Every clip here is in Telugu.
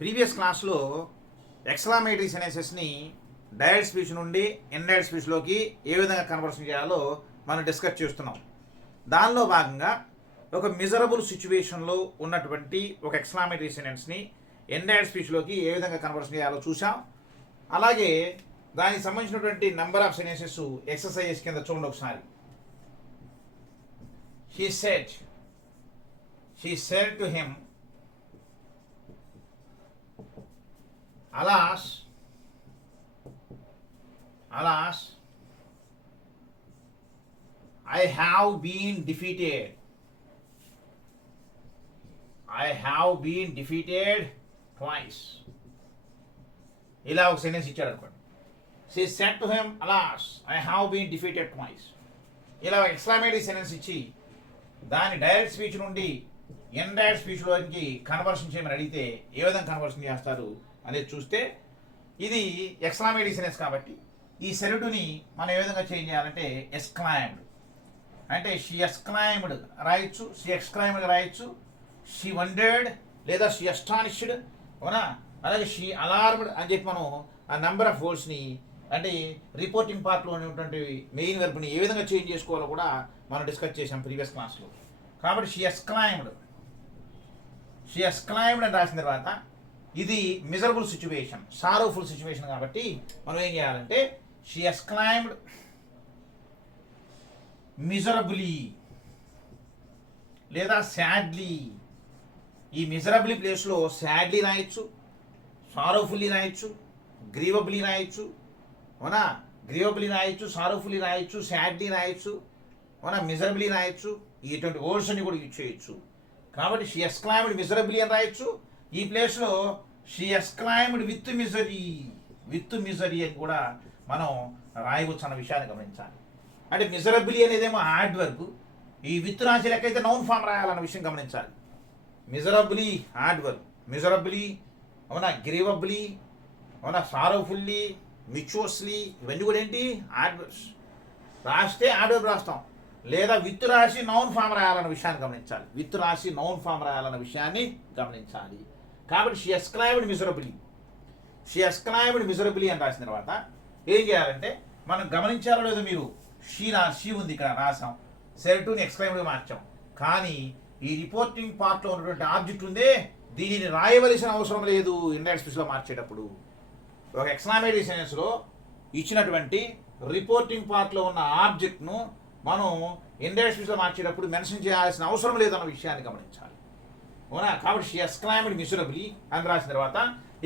ప్రీవియస్ క్లాస్లో ఎక్స్క్లమేటరీ సెన్సెస్ని డైరెక్ట్ స్పీచ్ నుండి ఇండైరెక్ట్ స్పీచ్లోకి ఏ విధంగా కన్వర్షన్ చేయాలో మనం డిస్కస్ చేస్తున్నాం. దానిలో భాగంగా ఒక మిజరబుల్ సిచ్యువేషన్లో ఉన్నటువంటి ఒక ఎక్స్క్లమేటరీ సెంటెన్స్ని ఇండైరెక్ట్ స్పీచ్లోకి ఏ విధంగా కన్వర్షన్ చేయాలో చూసాం. అలాగే దానికి సంబంధించినటువంటి నెంబర్ ఆఫ్ సెంటెన్సెస్ ఎక్సర్సైజెస్ కింద చూడండి ఒకసారి. She said to him, Alas, I have been defeated. Twice. ఇలా ఒక సెంటెన్స్ ఇచ్చాడు అనుకోండి. She said to him, Alas, I have been defeated twice. ఇలా ఎక్స్క్లమేటరీ సెంటెన్స్ ఇచ్చి దాన్ని డైరెక్ట్ స్పీచ్ నుండి ఇండైరెక్ట్ స్పీచ్లోకి కన్వర్షన్ చేయమని అడిగితే ఏ విధంగా కన్వర్షన్ చేస్తారు అనేది చూస్తే, ఇది ఎక్స్క్లమేటరీ సెంటెన్స్ కాబట్టి ఈ సెల్యుని మనం ఏ విధంగా చేంజ్ చేయాలంటే ఎక్స్క్లైమ్డ్ అంటే షీ ఎక్స్క్లైమ్డ్ రాయొచ్చు, షీ ఎక్స్క్లైమ్డ్ రాయొచ్చు, షీ వండర్డ్ లేదా షీ అస్టానిష్డ్, అవునా. అలాగే షీ అలార్మ్డ్ అని చెప్పి మనం ఆ నెంబర్ ఆఫ్ వర్డ్స్ని అంటే రిపోర్టింగ్ పార్ట్లో ఉన్నటువంటి మెయిన్ వెర్బ్ని ఏ విధంగా చేంజ్ చేసుకోవాలో కూడా మనం డిస్కస్ చేసాం ప్రీవియస్ క్లాస్లో. కాబట్టి షీ ఎక్స్క్లైమ్డ్ అని రాసిన తర్వాత ఇది మిజరబుల్ సిచ్యువేషన్, సారోఫుల్ సిచ్యువేషన్ కాబట్టి మనం ఏం చేయాలంటే షీ ఎక్స్క్లైమ్డ్ మిజరబులీ లేదా సాడ్లీ. ఈ మిజరబులీ ప్లేస్లో సాడ్లీ రాయొచ్చు, సారోఫుల్లీ రాయొచ్చు, గ్రీవబులీ రాయొచ్చు, అవునా. గ్రీవబులీ రాయొచ్చు, సారోఫుల్లీ రాయొచ్చు, సాడ్లీ రాయొచ్చు, అవునా, మిజరబులీ రాయొచ్చు. ఇటువంటి వర్డ్స్ అన్ని కూడా యూజ్ చేయొచ్చు. కాబట్టి షీ ఎక్స్క్లైమ్డ్ మిజరబులీ అని రాయొచ్చు. ఈ ప్లేస్లో షీ ఎక్స్క్లైమ్డ్ విత్ మిజరీ అని కూడా మనం రాయవచ్చు అన్న విషయాన్ని గమనించాలి. అంటే మిజరబులీ అనేదేమో హార్డ్ వర్క్, ఈ విత్ రాసే లెక్క అయితే నౌన్ ఫామ్ రాయాలన్న విషయం గమనించాలి. మిజరబులీ హార్డ్ వర్క్, మిజరబులీ, అవునా, గ్రీవబులీ, అవునా, సారోఫుల్లీ, మిచ్యూస్లీ, ఇవన్నీ కూడా ఏంటి హార్డ్ వర్క్స్. రాస్తే హార్డ్ వర్క్ రాస్తాం, లేదా విత్ రాసి నౌన్ ఫామ్ రాయాలన్న విషయాన్ని గమనించాలి. కాబట్టి షీ ఎక్స్క్లైమ్డ్ మిజరబులీ అని రాసిన తర్వాత ఏం చేయాలంటే మనం గమనించారో లేదో మీరు, షీ ఉంది ఇక్కడ రాసాం, సెల్టుని ఎక్స్క్లైమ్డ్గా మార్చాం. కానీ ఈ రిపోర్టింగ్ పార్ట్లో ఉన్నటువంటి ఆబ్జెక్ట్ ఉందే, దీనిని రాయవలసిన అవసరం లేదు ఇండైరెక్ట్ స్పీచ్లో మార్చేటప్పుడు. ఒక ఎక్స్క్లమేటరీ సెంటెన్స్లో ఇచ్చినటువంటి రిపోర్టింగ్ పార్ట్లో ఉన్న ఆబ్జెక్ట్ను మనం ఇండైరెక్ట్ స్పీచ్లో మార్చేటప్పుడు మెన్షన్ చేయాల్సిన అవసరం లేదన్న విషయాన్ని గమనించాలి, అవునా. కాబట్టి షీ ఎక్స్క్లైమ్డ్ మిజరబులీ అని రాసిన తర్వాత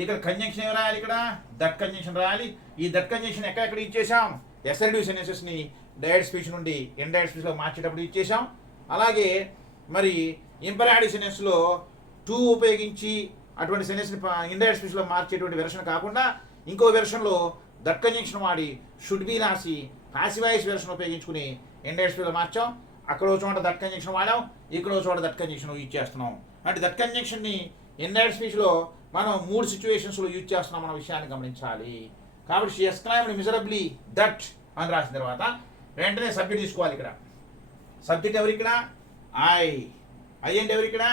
ఇక్కడ కంజంక్షన్ ఏమి రాయాలి, ఇక్కడ దట్ కంజంక్షన్ రాయాలి. ఈ దట్ కంజంక్షన్ ఎక్కడెక్కడ ఇచ్చేసాం, ఎస్ఎల్డి సెంటెన్సెస్ని డైరెక్ట్ స్పీచ్ నుండి ఇండైరెక్ట్ స్పీచ్లో మార్చేటప్పుడు ఇచ్చేసాం. అలాగే మరి ఇంపరాటివ్ సెంటెన్స్లో టు ఉపయోగించి అటువంటి సెంటెన్స్ని ఇండైరెక్ట్ స్పీచ్లో మార్చేటువంటి వెర్షన్ కాకుండా ఇంకో వెర్షన్లో దట్ కంజంక్షన్ వాడి షుడ్ బి రాసి పాసివ్ వాయిస్ వెర్షన్ ఉపయోగించుకుని ఇండైరెక్ట్ స్పీచ్లో మార్చాం. అక్కడో చోట దట్ కంజంక్షన్ వాడాం, ఇక్కడో చోట దట్ కంజంక్షన్ యూజ్ చేస్తున్నాం. అంటే దట్ కంజంక్షన్ని ఇండైరెక్ట్ స్పీచ్లో మనం 3 సిచ్యువేషన్స్లో యూజ్ చేస్తున్నాం అన్న విషయాన్ని గమనించాలి. కాబట్టి షీ ఎక్స్క్లైమ్డ్ మిజరబులీ దట్ అని రాసిన తర్వాత వెంటనే సబ్జెక్ట్ తీసుకోవాలి. ఇక్కడ సబ్జెక్ట్ ఎవరు, ఇక్కడ ఐ అంటే ఎవరు, ఇక్కడ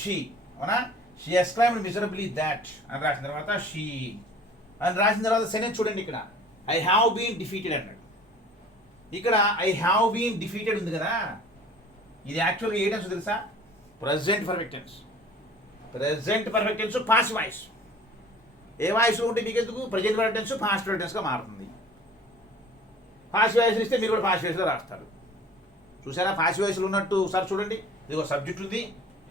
షీ, అవునా. షీ ఎక్స్క్లైమ్డ్ మిజరబులీ దట్ అని రాసిన తర్వాత షీ అని రాసిన తర్వాత సెంటెన్స్ చూడండి. ఇక్కడ ఐ హ్యావ్ బీన్ డిఫీటెడ్ అన్నాడు. ఇక్కడ ఐ హ్యావ్ బీన్ డిఫీటెడ్ ఉంది కదా, ఇది యాక్చువల్గా ఏ టెన్స్ తెలుసా, present perfect tense passive voice. ఏ వాయిస్లో ఉంటే మీకు ఎందుకు, present perfect tense past perfect టెన్స్గా మారుతుంది. పాసివ్ వాయిస్ ఇస్తే మీరు కూడా పాసివ్ వాయిస్లో రాస్తారు. చూసారా పాసివ్ వాయిస్లో ఉన్నట్టు ఒకసారి చూడండి. ఇది ఒక సబ్జెక్ట్ ఉంది,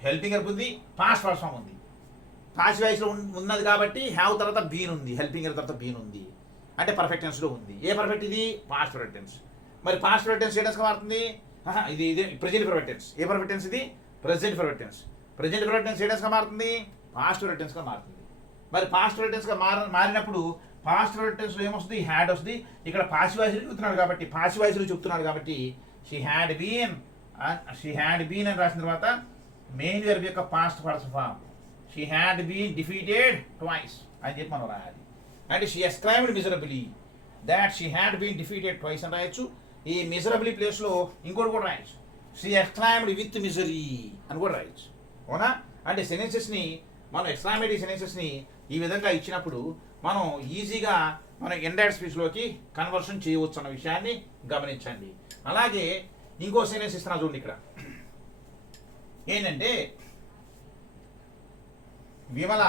హెల్పింగ్ వర్బ్ ఉంది, పాస్ట్ పర్ఫెక్ట్ ఫామ్ ఉంది. పాసివ్ వాయిస్లో ఉన్నది కాబట్టి హ్యావ్ తర్వాత బీన్ ఉంది, హెల్పింగ్ వర్బ్ తర్వాత బీన్ ఉంది, అంటే పర్ఫెక్ట్ టెన్స్లో ఉంది. ఏ పర్ఫెక్ట్ ఇది, పాస్ట్ పర్ఫెక్ట్ టెన్స్. మరి పాస్ట్ పర్ఫెక్ట్ టెన్స్ ఏ టెన్స్గా మారుతుంది, ఇది ప్రెజెంట్ పర్ఫెక్ట్ టెన్స్. ఏ పర్ఫెక్ట్ టెన్స్ ఇది, present perfect tense. Present perfect tense ఏ టెన్స్గా మారుతుంది, పాస్ట్ పర్ఫెక్ట్ టెన్స్గా మారుతుంది. మరి పాస్ట్ పర్ఫెక్ట్ టెన్స్గా మారినప్పుడు పాస్ట్ పర్ఫెక్ట్ టెన్స్లో ఏమొస్తుంది, హ్యాడ్ వస్తుంది. ఇక్కడ పాసివ్ వాయిస్ చెప్తున్నాడు కాబట్టి షీ హ్యాడ్ బీన్ అని రాసిన తర్వాత మెయిన్ వెర్బ్ యొక్క past person form she had been defeated twice అని చెప్పి మనం రాయాలి. అంటే she exclaimed miserably that she had been defeated twice అని రాయొచ్చు. ఈ మిజరబులీ ప్లేస్లో ఇంకోటి కూడా రాయొచ్చు, షీ ఎక్స్క్లైమ్డ్ విత్ మిజరీ అని కూడా రాయొచ్చు, అవునా. అంటే సెంటెన్సెస్ని మనం ఎక్స్క్లమేటరీ సెన్సెస్ని ఈ విధంగా ఇచ్చినప్పుడు మనం ఈజీగా మనం ఇండైరెక్ట్ స్పీచ్లోకి కన్వర్షన్ చేయవచ్చు అన్న విషయాన్ని గమనించండి. అలాగే ఇంకో సెన్సెస్ ఇస్తున్నా చూడండి ఇక్కడ ఏంటంటే Vimala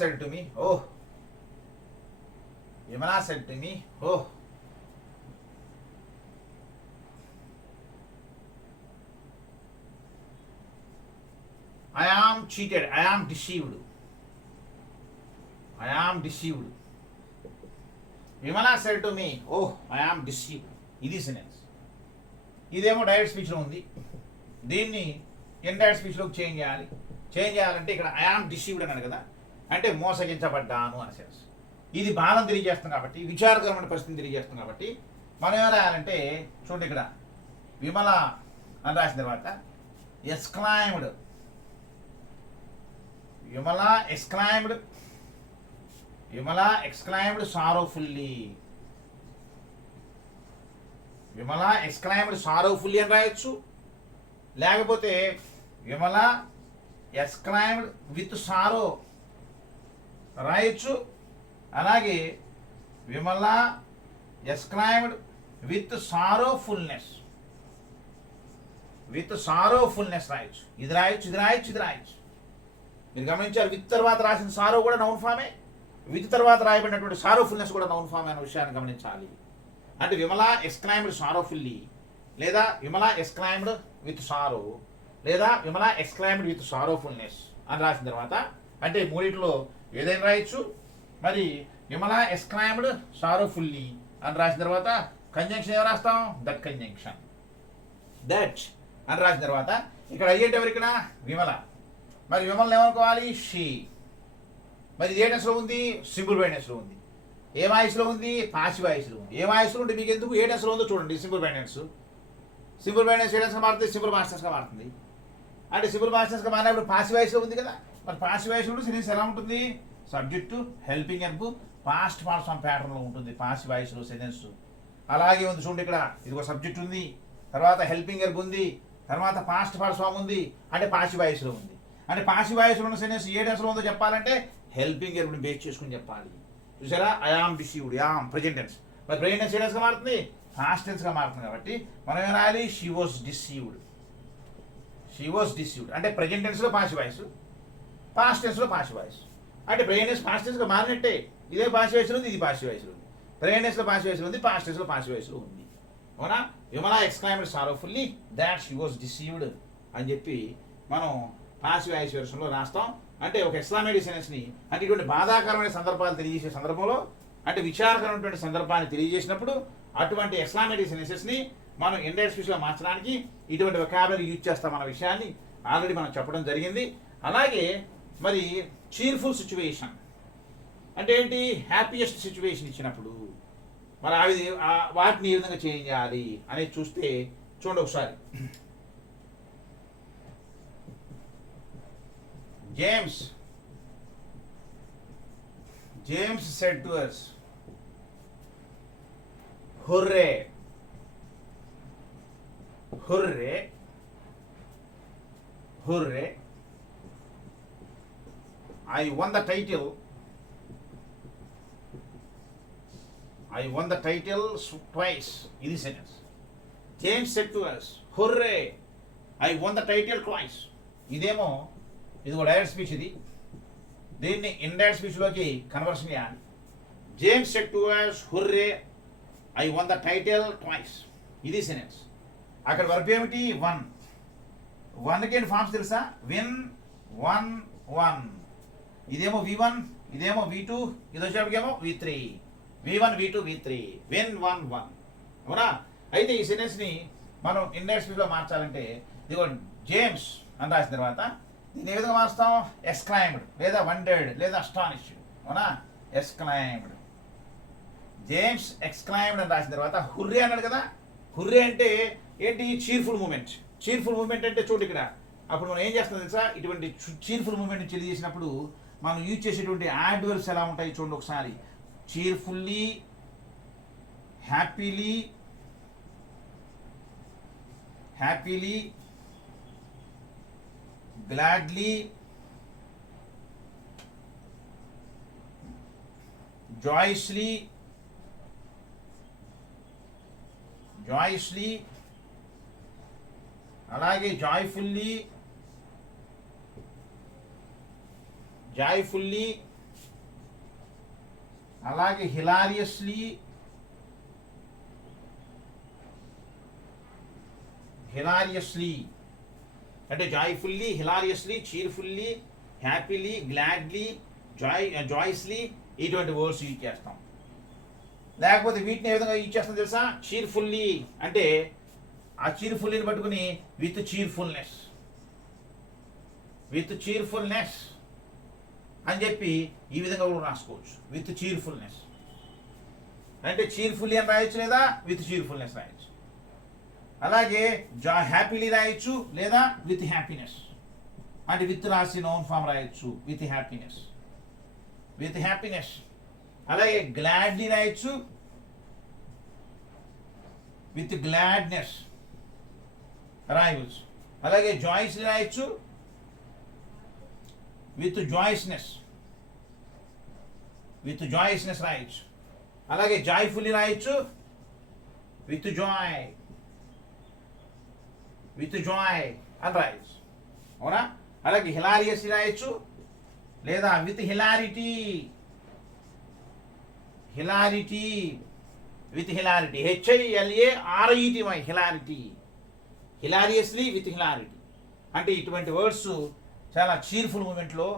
said to me oh I am cheated, I am deceived. Vimala said to me, oh, I am deceived. ఇది సెన్స్. ఇదేమో డైరెక్ట్ స్పీచ్లో ఉంది. దీన్ని ఇండైరెక్ట్ స్పీచ్లోకి చేంజ్ చేయాలంటే ఇక్కడ ఐ ఆమ్ డిసీవ్డ్ అన్నాడు కదా, అంటే మోసగించబడ్డాను అని సెన్స్. ఇది బాధను తెలియజేస్తుంది కాబట్టి, విచారకరమైన పరిస్థితిని తెలియజేస్తుంది కాబట్టి మనం ఏం రాయాలంటే చూడండి ఇక్కడ విమల అని రాసిన తర్వాత exclaimed Vimala exclaimed sorrowfully. Vimala exclaimed sorrowfully అని రాయొచ్చు, లేకపోతే విమల ఎక్స్క్లైమ్డ్ విత్ సారో రాయొచ్చు, అలాగే విమల ఎక్స్క్లైమ్డ్ విత్ సారోఫుల్నెస్ రాయొచ్చు. ఇది రాయొచ్చు. మీరు గమనించారు, విత్ తర్వాత రాసిన సారో కూడా నౌన్ ఫామే, విత్ తర్వాత రాయబడినటువంటి సారోఫుల్నెస్ కూడా నౌన్ ఫామే అనే విషయాన్ని గమనించాలి. అంటే విమల ఎక్స్క్లైమ్డ్ సారోఫుల్లీ, లేదా విమల ఎక్స్క్లైమ్డ్ విత్ సారో, లేదా విమల ఎక్స్క్లైమ్డ్ విత్ సారోఫుల్నెస్ అని రాసిన తర్వాత అంటే మూడిట్లో ఏదైనా రాయొచ్చు. మరి విమల ఎక్స్క్లైమ్డ్ సారోఫుల్లీ అని రాసిన తర్వాత కంజంక్షన్ ఏం రాస్తాం? That conjunction. దట్ అని రాసిన తర్వాత ఇక్కడ అయ్యేటి ఎవరు? ఇక్కడ విమల. మరి విమలను ఏమనుకోవాలి? షీ. మరి ఇది ఏ టెన్స్లో ఉంది? సింపుల్ వైనెస్లో ఉంది. ఏ వాయిస్లో ఉంది? పాసివ్ వాయిస్లో ఉంది. ఏ వాయిస్లో ఉంటే మీకు ఎందుకు ఏ టెన్స్లో ఉందో చూడండి. సింపుల్ వైనెస్ ఏ టెన్స్గా మారుతుంది? సింపుల్ మాస్టర్స్గా మారుతుంది. అంటే సింపుల్ మాస్టర్స్గా మారినప్పుడు పాసివ్ వాయిస్లో ఉంది కదా. మరి పాసివ్ వాయిస్ కూడా సెన్స్ ఎలా ఉంటుంది? Subject, helping verb, past parts on ప్యాటర్న్లో ఉంటుంది పాసివ్ వాయిస్లో సెన్స్. అలాగే ఉంది చూడండి, ఇక్కడ ఇది ఒక సబ్జెక్ట్ ఉంది, తర్వాత హెల్పింగ్ వర్బ్ ఉంది, తర్వాత పాస్ట్ పార్ట్స్ ఫామ్ ఉంది, అంటే పాసివ్ వాయిస్లో ఉంది. అంటే పాసివ్ వాయిస్లో ఉన్న సెన్స్ ఏ టెన్స్లో ఉందో చెప్పాలంటే హెల్పింగ్ వర్బ్ని బేస్ చేసుకుని చెప్పాలి. చూసారా? I am deceived, am present tense. మరి ప్రెజెంట్ టెన్స్ ఏ టెన్స్గా మారుతుంది? పాస్ట్ టెన్స్గా మారుతుంది. కాబట్టి మనం ఏం రాయాలి? She was deceived. అంటే ప్రెజెంట్ టెన్స్లో పాసివ్ వాయిస్, పాస్ట్ టెన్స్లో పాసివ్ వాయిస్. అంటే ప్రెజెంట్ టెన్స్ పాస్ట్ టెన్స్గా మారినట్టే. ఇదే పాసివ్ వాయిస్లో ఉంది, ఇది పాసివ్ వాయిస్లో ఉంది. ప్రెజెంట్ టెన్స్లో పాసివ్ వాయిస్లో ఉంది, పాస్ట్ టెన్స్లో పాసివ్ వాయిస్లో ఉంది. అవునా? Vimala exclaimed sorrowfully that she was deceived అని చెప్పి మనం పాసివ్ వాయిస్ వెర్షన్లో రాస్తాం. అంటే ఒక ఎక్స్క్లమేటరీ సెన్స్ని, అంటే ఇటువంటి బాధాకరమైన సందర్భాలు తెలియజేసే సందర్భంలో, అంటే విచారకరమైనటువంటి సందర్భాన్ని తెలియజేసినప్పుడు అటువంటి ఎక్స్క్లమేటరీ సెన్సెస్ని మనం ఇండైరెక్ట్ స్పీచ్గా మార్చడానికి ఇటువంటి వొకాబులరీ యూజ్ చేస్తాం అన్న విషయాన్ని ఆల్రెడీ మనం చెప్పడం జరిగింది. అలాగే మరి చీర్ఫుల్ సిచ్యువేషన్ అంటే ఏంటి? హ్యాపీయెస్ట్ సిచ్యువేషన్ ఇచ్చినప్పుడు మరి అవి వాటిని ఏ విధంగా చేంజ్ చేయాలి అనేది చూస్తే చూడండి ఒకసారి. James said to us, hooray, I won the title twice. ఇది sentence. James said to us, hooray, I won the title twice. ఇదేమో ఇది ఒక డైరెక్ట్ స్పీచ్. దీన్ని ఇండైరెక్ట్ స్పీచ్లోకి కన్వర్షన్ చేయాలి. James said to us, hooray, I won the title twice. ఇది సెంటెన్స్. అక్కడ వర్బ్ ఏమిటి? వన్. వన్కి ఏంటి ఫార్మ్స్ తెలుసా? Win, one. ఇదేమో V1, ఇదేమో V2, ఇది వచ్చేప్పటికేమో V3. V1, V2, V3. Win, one. అవునా? అయితే ఈ సెంటెన్స్ని మనం ఇండైరెక్ట్ స్పీచ్లో మార్చాలంటే ఇదిగో జేమ్స్ అని రాసిన తర్వాత దీన్ని ఏ విధంగా మారుస్తాం? ఎక్స్క్లైమ్డ్, లేదా వండర్డ్, లేదా అస్టానిష్డ్. అవునా? ఎక్స్క్లైమ్డ్. జేమ్స్ ఎక్స్క్లైమ్డ్ అని రాసిన తర్వాత హుర్రే అన్నాడు కదా. హుర్రే అంటే ఏంటి? Cheerful moment. చీర్ఫుల్ మూమెంట్ అంటే చూడు ఇక్కడ. అప్పుడు మనం ఏం చేస్తాం తెలుసా? ఇటువంటి చీర్ఫుల్ మూమెంట్ తెలియజేసినప్పుడు మనం యూజ్ చేసేటువంటి యాడ్వర్బ్స్ ఎలా ఉంటాయి చూడండి ఒకసారి. చీర్ఫుల్లీ, హ్యాపీలీ, హ్యాపీలీ, గ్లాడ్లీ, జాయిస్లీ, అలాగే జాయ్ఫుల్లీ, అలాగే హిలారియస్లీ, అంటే జాయ్ఫుల్లీ, హిలారియస్లీ, చీర్ఫుల్లీ, హ్యాపీలీ, గ్లాడ్లీ, జాయ్స్లీ ఇటువంటి వర్డ్స్ యూజ్ చేస్తాం. లేకపోతే వీటిని ఏ విధంగా యూజ్ చేస్తాం తెలుసా? చీర్ఫుల్లీ అంటే ఆ చీర్ఫుల్లీని పట్టుకుని విత్ చీర్ఫుల్నెస్ అని చెప్పి ఈ విధంగా కూడా రాసుకోవచ్చు. విత్ చీర్ఫుల్నెస్ అంటే చీర్ఫుల్లీ అని రాయొచ్చు, లేదా విత్ చీర్ఫుల్నెస్ రాయొచ్చు. అలాగే హ్యాపీలీ రాయొచ్చు, లేదా విత్ హ్యాపీనెస్ అంటే విత్ రాసి నౌన్ ఫామ్ రాయొచ్చు. With happiness. అలాగే గ్లాడ్లీ రాయొచ్చు, విత్ గ్లాడ్నెస్ రాయవచ్చు. అలాగే జాయ్స్లీ రాయొచ్చు, విత్ జాయ్స్నెస్ రాయొచ్చు. అలాగే జాయ్ఫుల్లీ రాయొచ్చు, విత్ జాయ్ అని రాయొచ్చు. అవునా? అలాగే హిలారియస్ రాయొచ్చు, లేదా విత్ హిలారిటీ HILARITY హిలారియస్లీ విత్ హిలారిటీ అంటే ఇటువంటి వర్డ్స్ చాలా చీర్ఫుల్ మూమెంట్లో,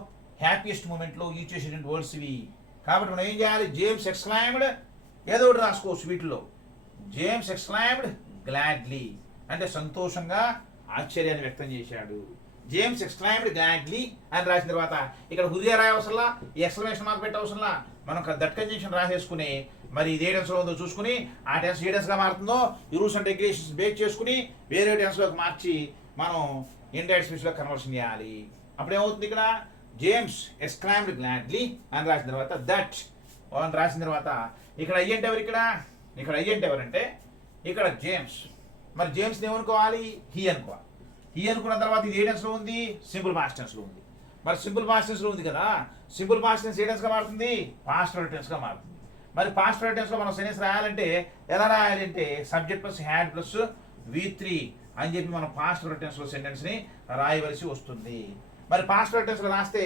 హ్యాపీయెస్ట్ మూమెంట్లో యూజ్ చేసేటువంటి వర్డ్స్ ఇవి. కాబట్టి మనం ఏం చేయాలి? జేమ్స్ ఎక్స్క్లైమ్డ్ ఏదో ఒకటి రాసుకోవచ్చు వీటిలో. జేమ్స్ ఎక్స్క్లైమ్డ్ గ్లాడ్లీ అంటే సంతోషంగా ఆశ్చర్యాన్ని వ్యక్తం చేశాడు. జేమ్స్ ఎక్స్క్లైమ్డ్ గ్లాడ్లీ అని రాసిన తర్వాత ఇక్కడ హృదయ రాయవసరంలా, ఈ ఎక్స్క్లమేషన్ మార్క్ పెట్టవసరంలా, మనం దట్ కంజంక్షన్ రాసేసుకుని మరి ఇది ఏ టెన్స్లో ఉందో చూసుకుని ఆ టెన్స్ ఏ టెన్స్గా మారుతుందో ఈ రూల్స్ అండ్ రెగ్యులేషన్స్ బేక్ చేసుకుని వేరే టెన్స్లోకి మార్చి మనం ఇండైరెక్ట్ స్పీచ్లో కన్వర్షన్ చేయాలి. అప్పుడు ఏమవుతుంది? ఇక్కడ జేమ్స్ ఎక్స్క్లైమ్డ్ గ్లాడ్లీ అని రాసిన తర్వాత దట్ అని రాసిన తర్వాత ఇక్కడ అయ్యంటే ఎవరు? ఇక్కడ అయ్యంటే ఎవరంటే ఇక్కడ జేమ్స్. మరి జేమ్స్ని ఏమనుకోవాలి? హీ అనుకోవాలి. హీ అనుకున్న తర్వాత ఇది ఏ టెన్స్లో ఉంది? సింపుల్ పాస్ట్ టెన్స్లో ఉంది. మరి సింపుల్ పాస్ట్ టెన్స్లో ఉంది కదా, సింపుల్ పాస్ట్ టెన్స్ ఏ టెన్స్గా మారుతుంది? పాస్ట్ పర్ఫెక్ట్ టెన్స్గా మారుతుంది. మరి పాస్ట్ పర్ఫెక్ట్ టెన్స్లో మనం సెంటెన్స్ రాయాలంటే ఎలా రాయాలి అంటే subject plus had plus V3 అని చెప్పి మనం పాస్ట్ పర్ఫెక్ట్ టెన్స్లో సెంటెన్స్ని రాయవలసి వస్తుంది. మరి పాస్ట్ పర్ఫెక్ట్ టెన్స్లో రాస్తే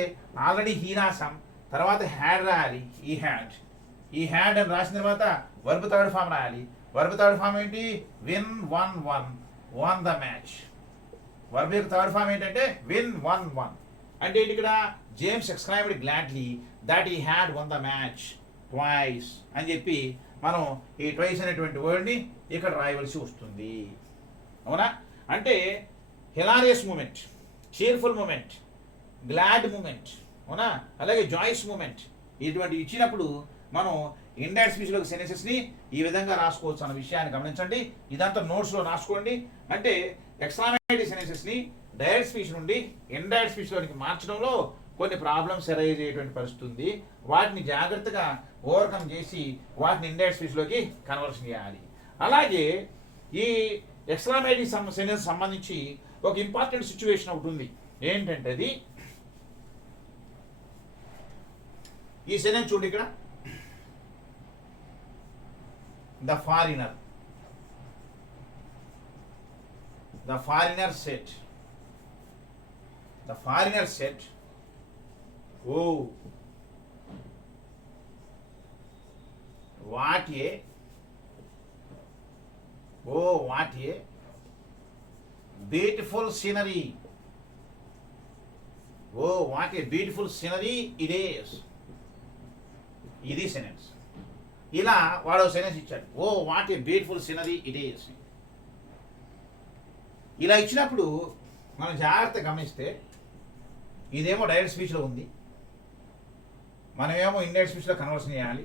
ఆల్రెడీ హీ రాసాం, తర్వాత హ్యాడ్ రాయాలి. ఈ హ్యాడ్ అని రాసిన తర్వాత వర్బ్ థర్డ్ ఫామ్ రాయాలి. వర్బ్ థర్డ్ ఫామ్ ఏంటి? Win one the match. Verb యొక్క థర్డ్ ఫామ్ ఏంటంటే విన్ వన్ అంటే ఏంటి? ఇక్కడ James exclaimed gladly that he had one the match twice అని చెప్పి మనం ఈ ట్వైస్ అనేటువంటి వర్డ్ని ఇక్కడ రాయవలసి వస్తుంది. అవునా? అంటే hilarious moment, cheerful moment, glad moment, అవునా, అలాగే జాయిస్ మూమెంట్ ఇటువంటి ఇచ్చినప్పుడు మనం ఇండైరెక్ట్ స్పీచ్లోకి సెంటెన్సెస్ని ఈ విధంగా రాసుకోవచ్చు అన్న విషయాన్ని గమనించండి. ఇదంతా నోట్స్లో రాసుకోండి. అంటే ఎక్స్క్లమేటరీ సెంటెన్సెస్ని డైరెక్ట్ స్పీచ్ నుండి ఇండైరెక్ట్ స్పీచ్లోనికి మార్చడంలో కొన్ని ప్రాబ్లమ్స్ ఎరైజ్ అయ్యేటువంటి పరిస్థితి ఉంది. వాటిని జాగ్రత్తగా ఓవర్కమ్ చేసి వాటిని ఇండైరెక్ట్ స్పీచ్లోకి కన్వర్షన్ చేయాలి. అలాగే ఈ ఎక్స్క్లమేటరీ సెంటెన్స్ సంబంధించి ఒక ఇంపార్టెంట్ సిచ్యువేషన్ ఒకటి ఉంది. ఏంటంటే అది ఈ సెంటెన్స్ చూడండి. ఇక్కడ the foreigner said, oh, what a beautiful scenery. Oh, what a beautiful scenery it is. ఇది సెంటెన్స్. ఇలా వాడు సెంటెన్స్ ఇచ్చాడు. Oh what a beautiful scenery it is. ఇలా ఇచ్చినప్పుడు మనం జాగ్రత్తగా గమనిస్తే ఇదేమో డైరెక్ట్ స్పీచ్లో ఉంది, మనమేమో ఇండైరెక్ట్ స్పీచ్లో కన్వర్షన్ చేయాలి.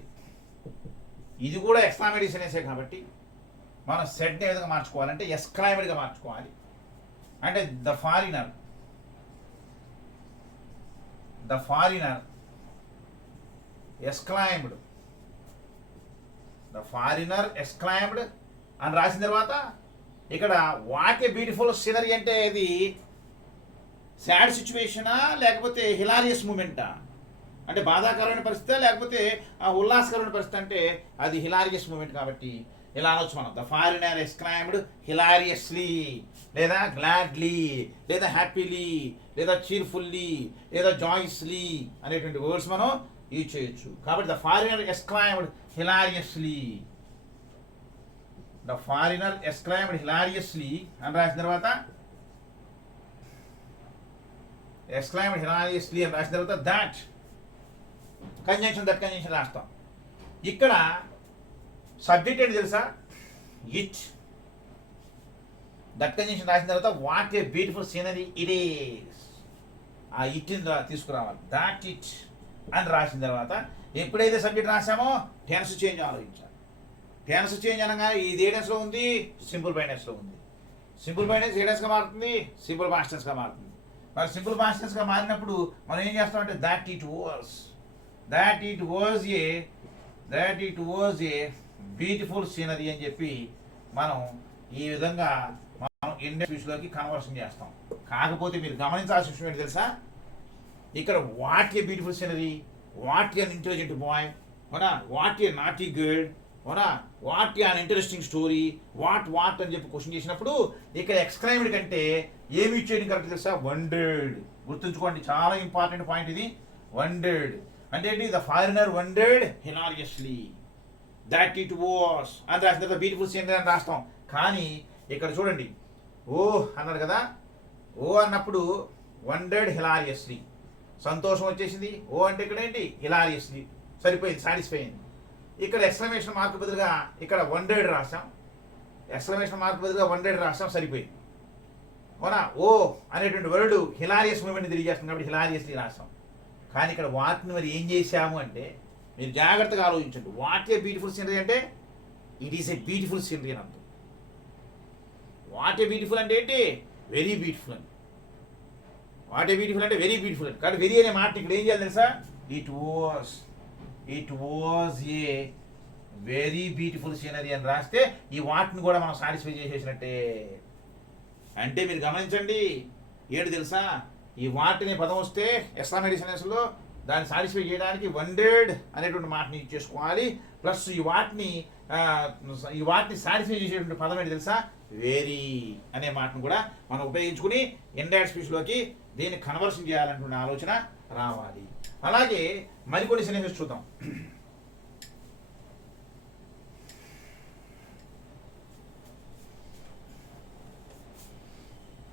ఇది కూడా ఎక్స్క్లమేటరీ సెంటెన్సే కాబట్టి మనం సెట్ని ఏ విధంగా మార్చుకోవాలంటే ఎక్స్క్లైమ్డ్గా మార్చుకోవాలి. అంటే the foreigner exclaimed, the foreigner exclaimed అని రాసిన తర్వాత ఇక్కడ వాట్ ఏ బ్యూటిఫుల్ సీనరీ అంటే ఇది సాడ్ సిచ్యువేషనా లేకపోతే హిలారియస్ మూమెంటా, అంటే బాధాకరమైన పరిస్థితి లేకపోతే ఉల్లాసకరమైన పరిస్థితి అంటే అది హిలారియస్ మూమెంట్ కాబట్టి ఇలా అనొచ్చు మనం. ద ఫారినర్ ఎక్స్క్లైమ్డ్ హిలారియస్లీ, లేదా గ్లాడ్లీ, లేదా హ్యాపీలీ, లేదా చీర్ఫుల్లీ, లేదా జాయిస్లీ అనేటువంటి వర్డ్స్ మనం యూజ్ చేయొచ్చు. కాబట్టి the foreigner exclaimed hilariously, the foreigner exclaimed hilariously అని రాసిన తర్వాత ఎక్స్క్లైమ్డ్ హిలారియస్లీ అని రాసిన తర్వాత దట్ కంజంక్షన్ దట్ కంజంక్షన్ రాస్తాం. ఇక్కడ సబ్జెక్ట్ ఏంటి తెలుసా? ఇట్. దట్ కంజంక్షన్ రాసిన తర్వాత what a beautiful scenery it is, ఆ ఇట్ని తీసుకురావాలి. దాట్ ఇట్ అని రాసిన తర్వాత ఎప్పుడైతే సబ్జెక్ట్ రాసామో టెన్స్ చేంజ్ ఆలోచించాలి. టెన్స్ చేంజ్ అనగానే ఇది ఏ టెన్స్లో ఉంది? సింపుల్ బై టెన్స్లో ఉంది. సింపుల్ బై టెన్స్ ఏ టెన్స్గా మారుతుంది? సింపుల్ పాస్ట్ టెన్స్గా మారుతుంది. మరి సింపుల్ పాస్ట్ టెన్స్గా మారినప్పుడు మనం ఏం చేస్తామంటే that it was, that it was A, that it was A beautiful scenery అని చెప్పి మనం ఈ విధంగా మనం ఇండియన్ స్పీచ్లోకి కన్వర్షన్ చేస్తాం. కాకపోతే మీరు గమనించాల్సిన విషయం ఏంటి తెలుసా? ఇక్కడ what a beautiful scenery, what a intelligent boy, అవునా, వాట్ ఏ నాటీ గర్ల్, అవునా, what a an interesting story, what అని చెప్పి క్వశ్చన్ చేసినప్పుడు ఇక్కడ ఎక్స్క్లైమ్డ్ కంటే ఏమి ఇచ్చేయడం కరెక్ట్ తెలుసా? వండర్డ్. గుర్తుంచుకోండి, చాలా ఇంపార్టెంట్ పాయింట్ ఇది. వండర్డ్ అంటే ఏంటి? The foreigner wondered hilariously, that it was అని రాసిన తర్వాత బ్యూటిఫుల్ సీనరీ అని రాస్తాం. కానీ ఇక్కడ చూడండి, ఓ అన్నారు కదా, ఓ అన్నప్పుడు వండర్డ్ హిలారియస్లీ, సంతోషం వచ్చేసింది. ఓ అంటే ఇక్కడ ఏంటి? హిలారియస్లీ, సరిపోయింది, సాటిస్ఫై అయింది. ఇక్కడ ఎక్స్క్లమేషన్ మార్క్ బదులుగా ఇక్కడ వండర్డ్ రాసాం, ఎక్స్క్లమేషన్ మార్క్ బదులుగా వండర్డ్ రాసాం, సరిపోయింది. అవునా? ఓ అనేటువంటి వర్డ్ హిలారియస్ మూమెంట్ని తెలియజేస్తుంది కాబట్టి హిలారియస్లీ రాసాం. కానీ ఇక్కడ వాటిని మరి ఏం చేశాము అంటే మీరు జాగ్రత్తగా ఆలోచించండి. వాట్ ఏ బ్యూటిఫుల్ సీనరీ అంటే it is a beautiful scenery అని అర్థం. వాట్ ఏ బ్యూటిఫుల్ అంటే ఏంటి? వెరీ బ్యూటిఫుల్ అని. వాట్ ఏ బ్యూటిఫుల్ అంటే వెరీ బ్యూటిఫుల్ అని. కాబట్టి వెరీ అనే మాట ఇక్కడ ఏం చేయాలి తెలుసా? It was a very beautiful scenery అని రాస్తే ఈ వాటిని కూడా మనం సాటిస్ఫై చేసేసినట్టే. అంటే మీరు గమనించండి, ఏంటి తెలుసా? ఈ వాట్ అనే పదం వస్తే ఇస్లామిక్ డిక్షనరీస్లో దాన్ని సాటిస్ఫై చేయడానికి వండర్డ్ అనేటువంటి మాటని యూజ్ చేసుకోవాలి. ప్లస్ ఈ వాటిని సాటిస్ఫై చేసేటువంటి పదం ఏంటి తెలుసా? వెరీ అనే మాటను కూడా మనం ఉపయోగించుకుని ఇండైరెక్ట్ స్పీచ్లోకి దీన్ని కన్వర్షన్ చేయాలనుకునే ఆలోచన రావాలి. అలాగే మరికొన్ని సెన్టెన్సెస్ చూద్దాం.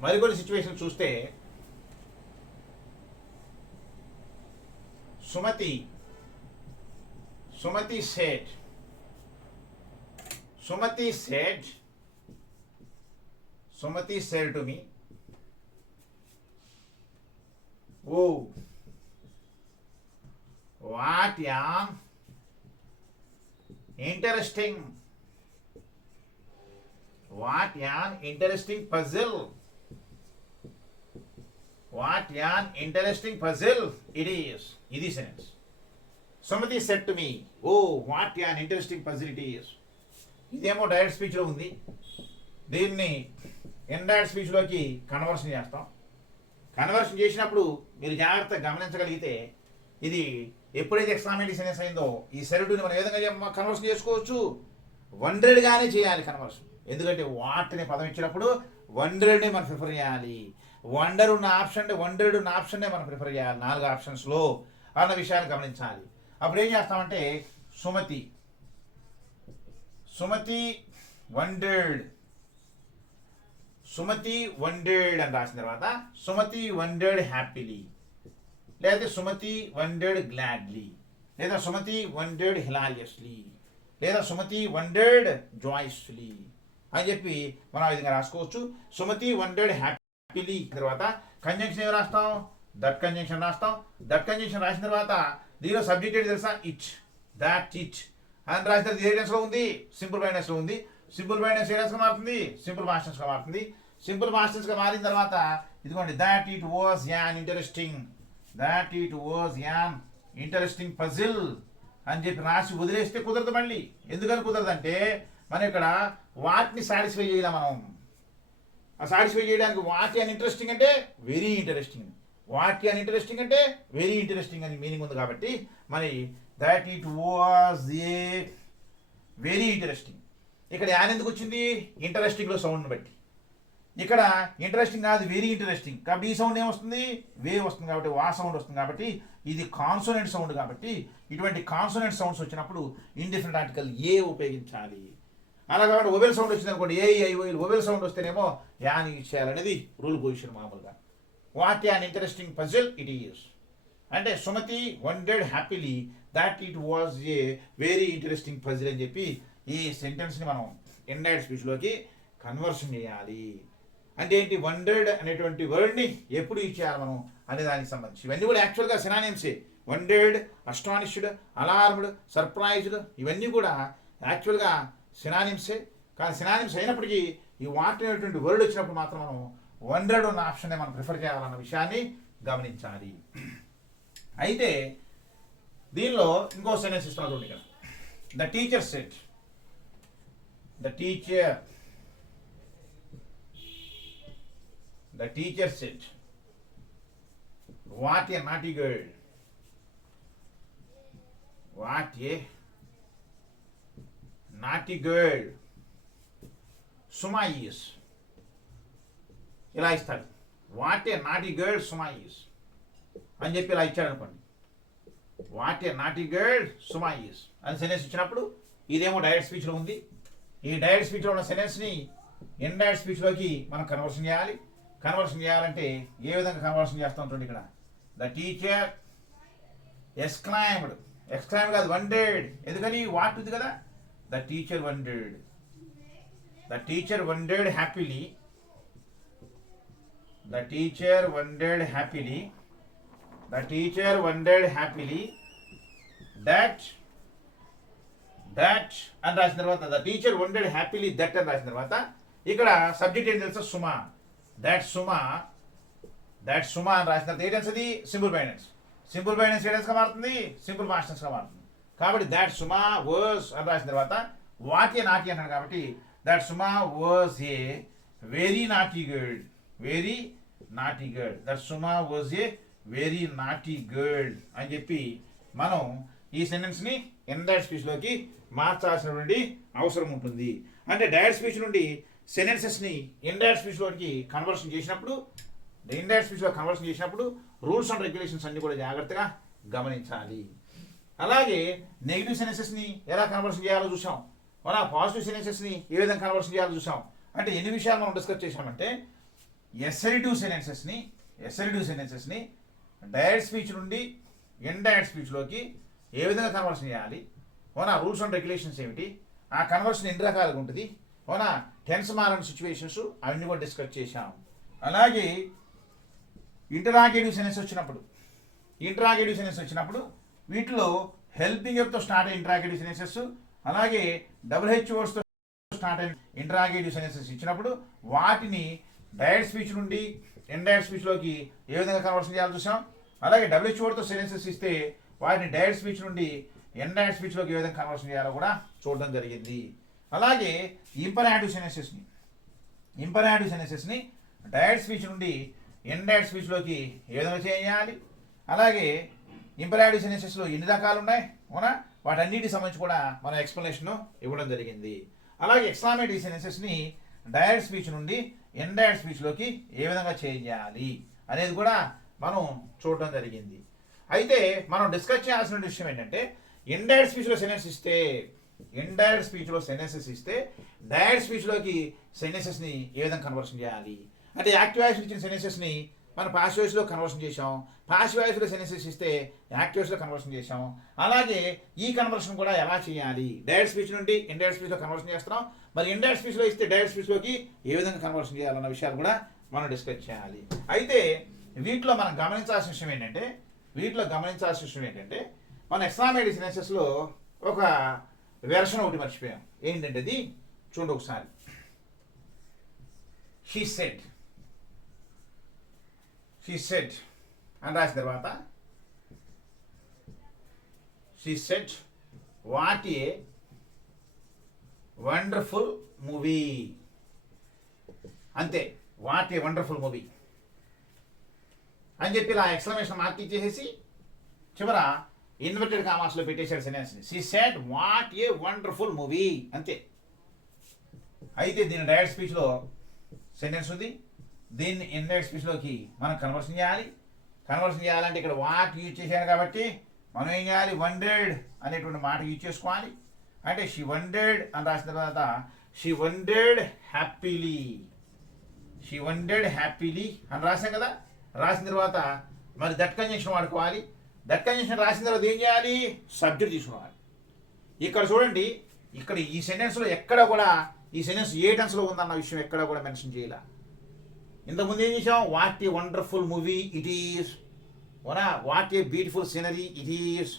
మరికొన్ని సిచ్యువేషన్ చూస్తే Sumati said, Sumati said to me, oh, what an interesting puzzle. What an interesting puzzle it is. ఇది sense. Somebody said to me, oh, what an interesting puzzle it is. ఇదేమో డైరెక్ట్ స్పీచ్లో ఉంది. దీన్ని ఇండైరెక్ట్ స్పీచ్లోకి కన్వర్షన్ చేస్తాం. కన్వర్షన్ చేసినప్పుడు మీరు జాగ్రత్తగా గమనించగలిగితే ఇది ఎప్పుడైతే ఎక్స్క్లమేటరీ సెన్స్ అయిందో ఈ సెరటుని మనం ఏ విధంగా కన్వర్షన్ చేసుకోవచ్చు? వండర్డ్గానే చేయాలి కన్వర్షన్. ఎందుకంటే వాట్ అనే పదం ఇచ్చినప్పుడు వండర్డ్ని మనం ప్రిఫర్ చేయాలి. వండర్డ్ ఉన్న ఆప్షన్నే మనం ప్రిఫర్ చేయాలి 4 ఆప్షన్స్లో అన్న విషయాన్ని గమనించాలి. అప్పుడు ఏం చేస్తామంటే సుమతి వండర్డ్ అని రాసిన తర్వాత సుమతి వండర్డ్ హ్యాపీలీ, లేదా సుమతి వండర్డ్ గ్లాడ్లీ, లేదా సుమతి వండర్డ్ హిలారియస్లీ, లేదా సుమతి వండర్డ్ జాయ్స్ఫుల్లీ అని చెప్పి మనం ఆ విధంగా రాసుకోవచ్చు. సుమతి వండర్డ్ హ్యాపీలీ తర్వాత కంజంక్షన్ ఏమి రాస్తాం? దట్ కంజంక్షన్ రాస్తాం. దట్ కంజంక్షన్ రాసిన తర్వాత దీనిలో సబ్జెక్ట్ ఏంటి తెలుసా? ఇట్, దట్ ఇట్ అని రాసిన తర్వాత ఏ టెన్స్లో ఉంది? సింపుల్ బై టెన్స్లో ఉంది. సింపుల్ బై టెన్స్ ఏ టెన్స్గా మారుతుంది? సింపుల్ పాస్ట్ టెన్స్గా మారుతుంది. సింపుల్ పాస్ట్ టెన్స్గా మారిన తర్వాత ఇదిగోండి that it was an interesting puzzle అని చెప్పి రాసి వదిలేస్తే కుదరదు. మళ్ళీ ఎందుకని కుదరదు అంటే మనం ఇక్కడ వాటిని సాటిస్ఫై చేయాలి. మనం ఆ సాటిస్ఫై చేయడానికి వాట్ అండ్ ఇంట్రెస్టింగ్ అంటే very interesting, what and interesting అంటే వెరీ ఇంట్రెస్టింగ్ అని మీనింగ్ ఉంది కాబట్టి మరి that it was a very interesting. ఇక్కడ యాన్ ఎందుకు వచ్చింది? ఇంట్రెస్టింగ్లో సౌండ్ని బట్టి. ఇక్కడ ఇంట్రెస్టింగ్ కాదు, వెరీ ఇంట్రెస్టింగ్ కాబట్టి ఈ సౌండ్ ఏమొస్తుంది? వేవ్ వస్తుంది కాబట్టి వా సౌండ్ వస్తుంది కాబట్టి ఇది కాన్సోనెంట్ సౌండ్ కాబట్టి ఇటువంటి కాన్సోనెంట్ సౌండ్స్ వచ్చినప్పుడు ఇండిఫరెంట్ ఆర్టికల్ ఏ ఉపయోగించాలి. అలా కాబట్టి ఒవెల్ సౌండ్ వచ్చింది అనుకోండి ఏఐఓఎల్, ఒవెల్ సౌండ్ వస్తేనేమో యాన్ యూజ్ చేయాలనేది రూల్ పొజిషన్ మామూలుగా. What an interesting puzzle it is అంటే Sumathi wondered happily that it was a very interesting puzzle అని చెప్పి ఈ సెంటెన్స్ని మనం ఇండైరెక్ట్ స్పీచ్లోకి కన్వర్షన్ చేయాలి. అంటే ఏంటి? వండర్డ్ అనేటువంటి వర్డ్ని ఎప్పుడు యూజ్ చేయాలి మనం అనే దానికి సంబంధించి ఇవన్నీ కూడా యాక్చువల్గా సినానిమ్సే. వండర్డ్, అస్టానిష్డ్, అలార్మ్డ్, సర్ప్రైజ్డ్ ఇవన్నీ కూడా యాక్చువల్గా సినానిమ్సే. కానీ సినానిమ్స్ అయినప్పటికీ ఈ వాట్ అనేటువంటి వర్డ్ వచ్చినప్పుడు మాత్రం మనం వండర్డ్ ఉన్న ఆప్షన్ని మనం ప్రిఫర్ చేయాలన్న విషయాన్ని గమనించాలి. అయితే దీనిలో ఇంకో సెంటెన్స్ ఇస్తున్నారు చూడండి ఇక్కడ. The teacher said, the teacher said what a naughty girl, what a naughty girl Suma is. ఇలా ఇస్తాడు, what a naughty girl Suma is అని చెప్పి ఇలా ఇచ్చాడు అనుకోండి. What a naughty girl Suma is అని సెంటెన్స్ ఇచ్చినప్పుడు ఇదేమో డైరెక్ట్ స్పీచ్లో ఉంది. ఈ డైరెక్ట్ స్పీచ్లో ఉన్న సెంటెన్స్ని ఇండైరెక్ట్ స్పీచ్లోకి మనం కన్వర్షన్ చేయాలి. కన్వర్షన్ చేయాలంటే ఏ విధంగా కన్వర్షన్ చేస్తాం చూడండి ఇక్కడ. ద టీచర్ ఎక్స్క్లైమ్డ్, ఎక్స్క్లైమ్ కాదు వండర్డ్, ఎందుకని వాట్ ఉంది కదా. The teacher wondered, the teacher wondered happily, the teacher wondered happily, the teacher wondered happily that అని రాసిన తర్వాత the teacher wondered happily that అని రాసిన తర్వాత ఇక్కడ సబ్జెక్ట్ ఏం తెలుసా? సుమా. దట్ సుమా అని రాసిన తర్వాత ఏ టెన్స్ అది? సింపుల్ బైనెన్స్. సింపుల్ బైనెన్స్ ఏ టెన్స్గా మారుతుంది? సింపుల్ పాస్ట్ టెన్స్గా మారుతుంది. కాబట్టి దట్ సుమా వాజ్ అని రాసిన తర్వాత వాట్ ఏ నాటి అంటాడు కాబట్టి that Suma was a very naughty girl, very naughty girl. That Suma was a very naughty girl అని చెప్పి మనం ఈ సెంటెన్స్ని ఇండైరెక్ట్ స్పీచ్లోకి మార్చాల్సినటువంటి అవసరం ఉంటుంది. అంటే డైరెక్ట్ స్పీచ్ నుండి సెంటెన్సెస్ని ఇండైరెక్ట్ స్పీచ్లోకి కన్వర్షన్ చేసినప్పుడు, ఇండైరెక్ట్ స్పీచ్లో కన్వర్షన్ చేసినప్పుడు రూల్స్ అండ్ రెగ్యులేషన్స్ అన్ని కూడా జాగ్రత్తగా గమనించాలి. అలాగే నెగిటివ్ సెంటెన్సెస్ని ఎలా కన్వర్షన్ చేయాలో చూసాం. మన పాజిటివ్ సెంటెన్సెస్ని ఏ విధంగా కన్వర్షన్ చేయాలో చూసాం. అంటే ఎన్ని విషయాలు మనం డిస్కస్ చేసామంటే ఎస్సరిటివ్ సెంటెన్సెస్ని డైరెక్ట్ స్పీచ్ నుండి ఇండైరెక్ట్ స్పీచ్లోకి ఏ విధంగా కన్వర్షన్ చేయాలి, ఓనా రూల్స్ అండ్ రెగ్యులేషన్స్ ఏమిటి, ఆ కన్వర్షన్ ఎన్ని రకాలుగా ఉంటుంది, ఓనా టెన్స్ మారని సిచ్యువేషన్స్ అవన్నీ కూడా డిస్కస్ చేశాం. అలాగే ఇంటరాగేటివ్ సెంటెన్స్ వచ్చినప్పుడు వీటిలో హెల్పింగ్ వర్బ్తో స్టార్ట్ అయిన ఇంటరాగేటివ్ సెంటెన్సెస్, అలాగే డబ్ల్యూహెచ్ వర్డ్స్తో స్టార్ట్ అయిన ఇంటరాగేటివ్ సెంటెన్సెస్ ఇచ్చినప్పుడు వాటిని డైరెక్ట్ స్పీచ్ నుండి ఇండైరెక్ట్ స్పీచ్లోకి ఏ విధంగా కన్వర్షన్ చేయాలో చూసాం. అలాగే డబ్ల్యూహెచ్ వర్డ్తో సెంటెన్సెస్ ఇస్తే వాటిని డైరెక్ట్ స్పీచ్ నుండి ఇండైరెక్ట్ స్పీచ్లోకి ఏ విధంగా కన్వర్షన్ చేయాలో కూడా చూడడం జరిగింది. అలాగే ఇంపరాటివ్ సెన్సెస్ని డైరెక్ట్ స్పీచ్ నుండి ఇండైరెక్ట్ స్పీచ్లోకి ఏ విధంగా చేయాలి, అలాగే ఇంపరాటివ్ సెన్సెస్లో ఎన్ని రకాలు ఉన్నాయి, అవునా వాటన్నిటికి సంబంధించి కూడా మనం ఎక్స్ప్లెనేషన్ ఇవ్వడం జరిగింది. అలాగే ఎక్స్క్లమేటరీ సెన్సెస్ని డైరెక్ట్ స్పీచ్ నుండి ఇండైరెక్ట్ స్పీచ్లోకి ఏ విధంగా చేయాలి అనేది కూడా మనం చూడడం జరిగింది. అయితే మనం డిస్కస్ చేయాల్సిన విషయం ఏంటంటే ఇండైరెక్ట్ స్పీచ్లో సెంటెన్సెస్ ఇస్తే డైరెక్ట్ స్పీచ్లోకి సెంటెన్సెస్ని ఏ విధంగా కన్వర్షన్ చేయాలి. అంటే యాక్టివ్ వాయిస్ ఇచ్చిన సెంటెన్సెస్ని మనం పాసివ్ వాయిస్లో కన్వర్షన్ చేసాం, పాసివ్ వాయిస్లో సెంటెన్సెస్ ఇస్తే యాక్టివ్ వాయిస్లో కన్వర్షన్ చేసాం. అలాగే ఈ కన్వర్షన్ కూడా ఎలా చేయాలి, డైరెక్ట్ స్పీచ్ నుండి ఇండైరెక్ట్ స్పీచ్లో కన్వర్షన్ చేస్తున్నాం, మరి ఇండైరెక్ట్ స్పీచ్లో ఇస్తే డైరెక్ట్ స్పీచ్లోకి ఏ విధంగా కన్వర్షన్ చేయాలన్న విషయాలు కూడా మనం డిస్కస్ చేయాలి. అయితే వీటిలో మనం గమనించాల్సిన విషయం ఏంటంటే మన ఎక్స్క్లమేటరీ సెన్సెస్లో ఒక వెర్షన్ ఒకటి మర్చిపోయాం. ఏంటంటే అది చూడండి ఒకసారి. షీ సెడ్ అని రాసిన తర్వాత she said what a wonderful movie, అంతే. వాట్ ఏ వండర్ఫుల్ మూవీ అని చెప్పి ఇలా ఎక్స్క్లమేషన్ మార్క్ ఇచ్చేసేసి చివర ఇన్వర్టెడ్ కామాస్లో పెట్టేశాడు సెంటెన్స్ని. She said what a wonderful movie అంతే. అయితే దీని డైరెక్ట్ స్పీచ్లో సెంటెన్స్ ఉంది, దీన్ని ఇండైరెక్ట్ స్పీచ్లోకి మనం కన్వర్షన్ చేయాలి. కన్వర్షన్ చేయాలంటే ఇక్కడ వాట్ యూజ్ చేశాను కాబట్టి మనం ఏం చేయాలి, వండర్డ్ అనేటువంటి మాట యూజ్ చేసుకోవాలి. అంటే షీ వండర్డ్ అని రాసిన తర్వాత she wondered happily, she wondered happily అని రాసాం కదా. రాసిన తర్వాత మరి దట్ కంజంక్షన్ వాడుకోవాలి. దట్ కంజంక్షన్ రాసిన తర్వాత ఏం చేయాలి, సబ్జెక్ట్ తీసుకోవాలి. ఇక్కడ చూడండి, ఇక్కడ ఈ సెంటెన్స్లో ఎక్కడ కూడా ఈ సెంటెన్స్ ఏ టెన్స్లో ఉందన్న విషయం ఎక్కడ కూడా మెన్షన్ చేయాల. ఇంతకుముందు ఏం చేసాం, what a wonderful movie it is, ఓనా what a beautiful scenery it is,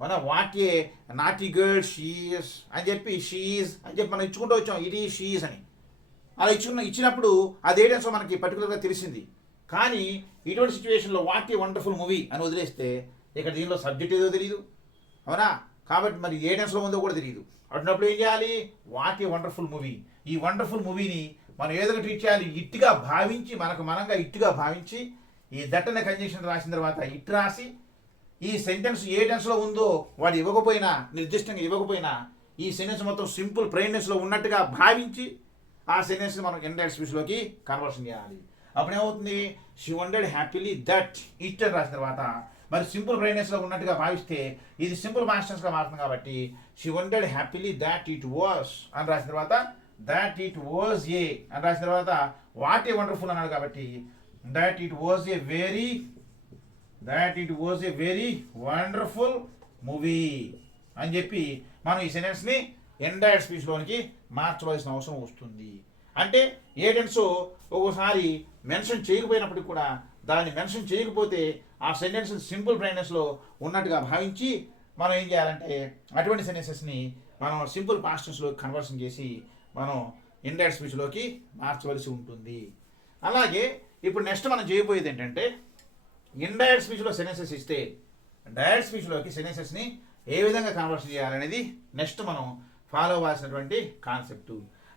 ఓనా what a naughty girl she is అని చెప్పి షీఈస్ అని చెప్పి మనం ఇచ్చుకుంటూ వచ్చాం, ఇట్ ఈస్ షీఈస్ అని. అలా ఇచ్చినప్పుడు అది ఏ టెన్స్లో మనకి పర్టికులర్గా తెలిసింది. కానీ ఇటువంటి సిచ్యువేషన్లో వాట్ ఏ వండర్ఫుల్ మూవీ అని వదిలేస్తే ఇక్కడ దీనిలో సబ్జెక్ట్ ఏదో తెలియదు, అవునా. కాబట్టి మరి ఏ టెన్స్లో ఉందో కూడా తెలియదు. అటున్నప్పుడు ఏం చేయాలి, వాట్ ఏ వండర్ఫుల్ మూవీ. ఈ వండర్ఫుల్ మూవీని మనం ఏదో ట్రీట్ చేయాలి, ఇట్టుగా భావించి మనకు మనంగా ఇట్టుగా భావించి ఈ దట్టన కంజంక్షన్ రాసిన తర్వాత ఇట్ రాసి ఈ సెంటెన్స్ ఏ టెన్స్లో ఉందో వాడు ఇవ్వకపోయినా, నిర్దిష్టంగా ఇవ్వకపోయినా ఈ సెంటెన్స్ మొత్తం సింపుల్ ప్రైన్నెస్లో ఉన్నట్టుగా భావించి ఆ సెంటెన్స్ని మనం ఇండైరెక్ట్ స్పీచ్లోకి కన్వర్షన్ చేయాలి. అప్పుడేమవుతుంది, she wondered happily that it అని రాసిన తర్వాత మరి సింపుల్ బ్రైన్నెస్లో ఉన్నట్టుగా భావిస్తే ఇది సింపుల్ మాస్టర్స్గా మారుతుంది కాబట్టి she wondered happily that it was అని రాసిన తర్వాత దాట్ ఇట్ వాజ్ ఏ అని రాసిన తర్వాత వాట్ ఏ వండర్ఫుల్ అన్నాడు కాబట్టి that it was a very wonderful movie అని చెప్పి మనం ఈ సెంటెన్స్ని ఇండైరెక్ట్ స్పీచ్లోనికి మార్చవలసిన అవసరం వస్తుంది. అంటే ఏ టెన్స్ ఒక్కోసారి మెన్షన్ చేయకపోయినప్పటికీ కూడా దాన్ని మెన్షన్ చేయకపోతే ఆ సెంటెన్స్ సింపుల్ బ్రైన్నెస్లో ఉన్నట్టుగా భావించి మనం ఏం చేయాలంటే అటువంటి సెంటెన్సెస్ని మనం సింపుల్ పాస్ట్ టెన్స్లో కన్వర్షన్ చేసి మనం ఇండైరెక్ట్ స్పీచ్లోకి మార్చవలసి ఉంటుంది. అలాగే ఇప్పుడు నెక్స్ట్ మనం చేయబోయేది ఏంటంటే ఇండైరెక్ట్ స్పీచ్లో సెంటెన్సెస్ ఇస్తే డైరెక్ట్ స్పీచ్లోకి సెంటెన్సెస్ని ఏ విధంగా కన్వర్షన్ చేయాలనేది నెక్స్ట్ మనం ఫాలో అవ్వాల్సినటువంటి కాన్సెప్ట్.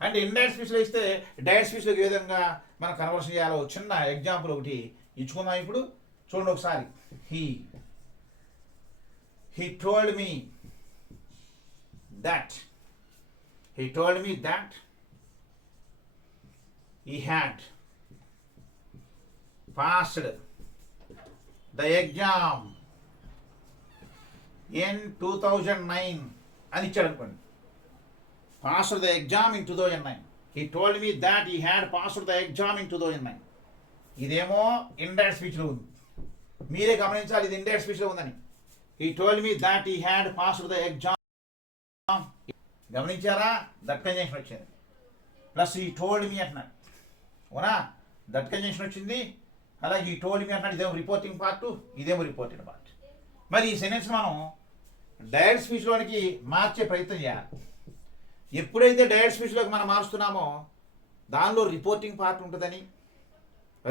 అంటే ఇండైరెక్ట్ స్పీచ్లో ఇస్తే డైరెక్ట్ స్పీచ్లోకి ఏ విధంగా మనం కన్వర్షన్ చేయాలో చిన్న ఎగ్జాంపుల్ ఒకటి ఇచ్చుకుందాం. ఇప్పుడు చూడండి ఒకసారి, he told me that he had passed the exam in 2009 అని ఇచ్చాడు అనుకోండి. passed the exam in 2009. He told me that he had passed the exam in 2009. ఇదేమో ఇండైరెక్ట్ స్పీచ్లో ఉంది, మీరే గమనించాలి ఇది ఇండైరెక్ట్ స్పీచ్లో ఉందని. He told me that he had passed the exam. గమనించారా, దట్ కంజంక్షన్ వచ్చింది ప్లస్ ఈ టోల్డ్ మీ అంటున్నాడు, అవునా, దట్ కంజంక్షన్ వచ్చింది. అలాగే ఈ టోల్డ్ మీ అంటున్నాడు, ఇదేమో రిపోర్టింగ్ పార్ట్, ఇదేమో రిపోర్టింగ్ పార్ట్. మరి ఈ సెంటెన్స్ మనం డైరెక్ట్ స్పీచ్లోనికి మార్చే ప్రయత్నం చేయాలి. ఎప్పుడైతే డైరెక్ట్ స్పీచ్లోకి మనం మారుస్తున్నామో దానిలో రిపోర్టింగ్ పార్ట్ ఉంటుందని,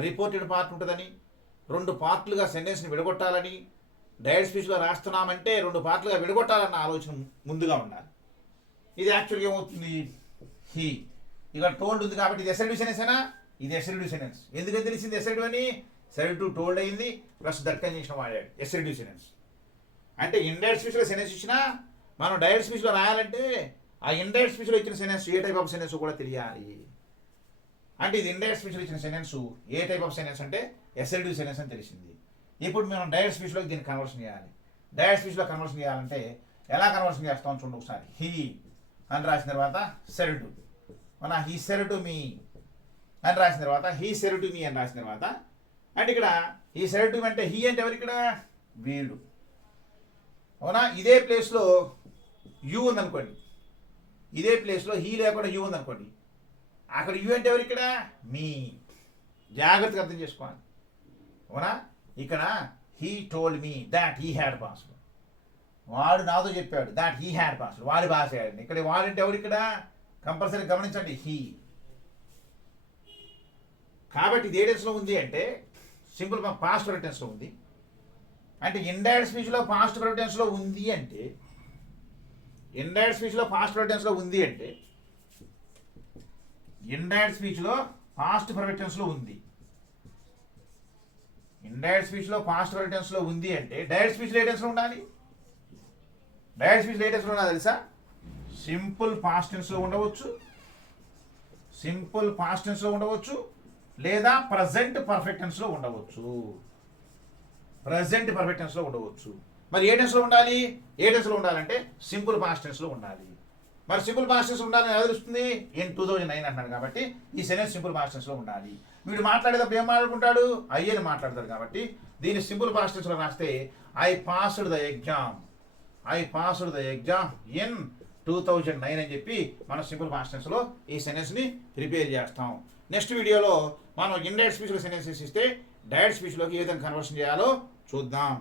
రిపోర్టెడ్ పార్ట్ ఉంటుందని, రెండు పార్ట్లుగా సెంటెన్స్ని విడగొట్టాలని డైరెక్ట్ స్పీచ్లో రాస్తున్నామంటే రెండు పార్ట్లుగా విడగొట్టాలన్న ఆలోచన ముందుగా ఉండాలి. ఇది యాక్చువల్గా ఏమవుతుంది, హీ ఇక్కడ టోల్డ్ ఉంది కాబట్టి ఇది ఎసెడివ్ సెంటెన్స్ అయినా ఇది ఎసెడివ్ సెంటెన్స్. ఎందుకని తెలిసింది ఎసెడివ్ అని, సెడివ్ టోల్డ్ అయింది ప్లస్ దట్ కంజంక్షన్ వాడాడు, ఎసెడివ్ సెంటెన్స్. అంటే ఇండైరెక్ట్ స్పీచ్లో సెంటెన్స్ ఇచ్చినా మనం డైరెక్ట్ స్పీచ్లో రాయాలంటే ఆ ఇండైరెక్ట్ స్పీచ్లో ఇచ్చిన sentence A type of sentence కూడా తెలియాలి. అంటే ఇది ఇండైరెక్ట్ స్పీచ్లో ఇచ్చిన sentence A type of sentence అంటే ఎసెడివ్ సెంటెన్స్ అని తెలిసింది. ఇప్పుడు మనం డైరెక్ట్ స్పీచ్లోకి దీన్ని కన్వర్షన్ చేయాలి. డైరెక్ట్ స్పీచ్లో కన్వర్షన్ చేయాలంటే ఎలా కన్వర్షన్ చేస్తాం చూడండి ఒకసారి. హీ అని రాసిన తర్వాత సెడ్ టు, మన హీ సెడ్ టు మీ అని రాసిన తర్వాత హీ సెడ్ టు మీ అని రాసిన తర్వాత అంటే ఇక్కడ హీ సెడ్ టు మీ అంటే హీ అంటే ఎవరు ఇక్కడ, వీడు, అవునా. ఇదే ప్లేస్లో యూ ఉందనుకోండి, ఇదే ప్లేస్లో హీ లేకుండా యూ ఉందనుకోండి, అక్కడ యూ అంటే ఎవరు ఇక్కడ, మీ. జాగ్రత్తగా అర్థం చేసుకోవాలి, అవునా. ఇక్కడ he told me that he had passed, వాడు నాతో చెప్పాడు దాట్ హీ హ్యాడ్ పాస్డ్, వాడి భాష. ఇక్కడ వాడంటే ఎవరు ఇక్కడ, కంపల్సరీ గమనించండి హీ. కాబట్టి ఇది ఏ టెన్స్లో ఉంది అంటే సింపుల్ పాస్ట్ పర్ఫెక్ట్ టెన్స్లో ఉంది. అంటే ఇండైరెక్ట్ స్పీచ్లో పాస్ట్ పర్ఫెక్ట్ టెన్స్లో ఉంది అంటే, ఇండైరెక్ట్ స్పీచ్లో పాస్ట్ పర్ఫెక్ట్ టెన్స్లో ఉంది అంటే, ఇండైరెక్ట్ స్పీచ్లో పాస్ట్ పర్ఫెక్ట్ టెన్స్ లో ఉంది. ఇండైరెక్ట్ స్పీచ్ లో పాస్ట్ పర్ఫెక్ట్ టెన్స్ లో ఉంది అంటే డైరెక్ట్ స్పీచ్ లో ఏ టెన్స్ లో ఉండాలి? డైరెక్ట్ స్పీచ్ లో ఏ టెన్స్ లో ఉండాలి తెలుసా? సింపుల్ పాస్ట్ టెన్స్ లో ఉండవచ్చు, సింపుల్ పాస్ట్ టెన్స్ లో ఉండవచ్చు, లేదా ప్రజెంట్ పర్ఫెక్ట్ టెన్స్ లో ఉండవచ్చు. ప్రజెంట్ పర్ఫెక్ట్ టెన్స్ లో ఉండవచ్చు. మరి ఏ టెన్స్ లో ఉండాలి? ఏ టెన్స్ లో ఉండాలంటే సింపుల్ పాస్ట్ టెన్స్ లో ఉండాలి. మరి సింపుల్ పాస్ట్ టెన్స్ ఉండాలని ఎలా తెలుస్తుంది? ఇన్ 2009 అంటున్నాడు కాబట్టి ఈ సెంటెన్స్ సింపుల్ పాస్ట్ టెన్స్ లో ఉండాలి. వీడు మాట్లాడేటప్పుడు ఏం మాట్లాడుకుంటాడు? అయ్యని మాట్లాడతాడు కాబట్టి దీన్ని సింపుల్ పాస్ట్ టెన్స్ లో రాస్తే I passed the exam, I passed the exam in 2009 అని చెప్పి మనం సింపుల్ పాస్ట్ టెన్స్ లో ఈ సెంటెన్స్ ని ప్రిపేర్ చేస్తాం. నెక్స్ట్ వీడియోలో మనం ఇండైరెక్ట్ స్పీచ్ లో సెంటెన్సెస్ ఇస్తే డైరెక్ట్ స్పీచ్ లోకి ఏ విధంగా కన్వర్షన్ చేయాలో చూద్దాం.